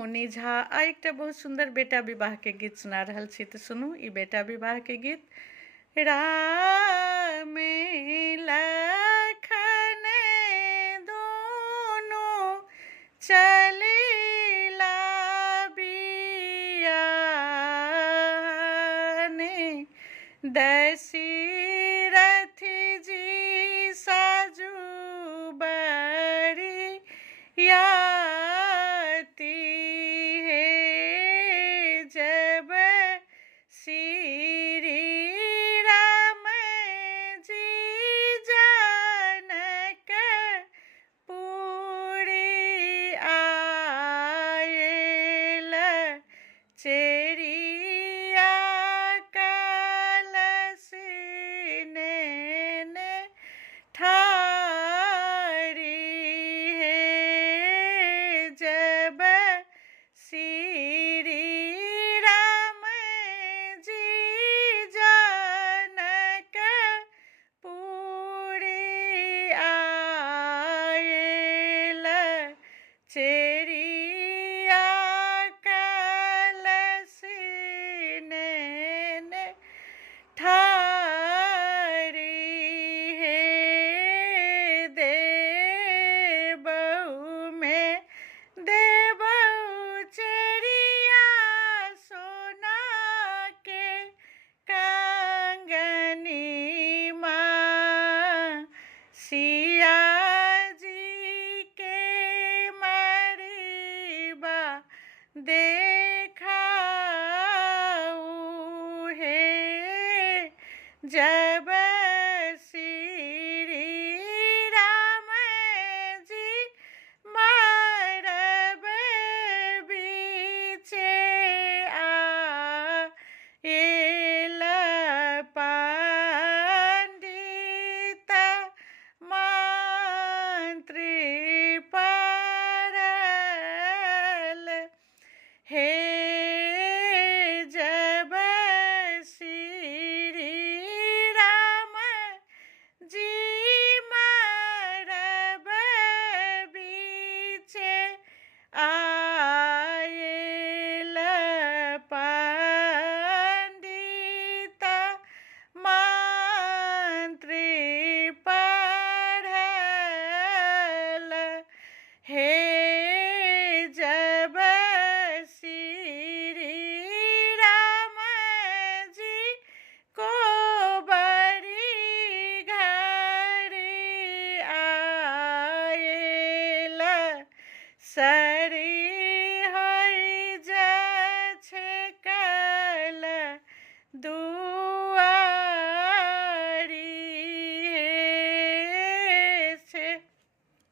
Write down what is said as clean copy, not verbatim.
मुनि झा आ एकटा बहुत सुंदर बेटा विवाह के गीत सुना रहल छी। तऽ सुनू ई बेटा विवाह के गीत। राम लखन दुनू चलिला बियाने, दशरथ जी साजू बरियाती हे, जब श्री राम जी जनकपुरी आयल, चेरिया कलश नेने ठारी हे, जब श्री राम जी जनकपुरी आयल, चेरिया कलश नेने ठारी हे, देबहु में देबहु चेरिया सोना के कंगनी माँ, सिया जी के मड़बा देखाऊ हे, जब श्री राम जी मरब बीचे आयल, पंडित मंत्री पड़ल हे, जब श्री राम जी मरब बीचे आयल, पंडित मंत्री पड़ल हे, जब श्री राम जी को बड़ी घड़ी आयल, सरी होई जा छे कल दू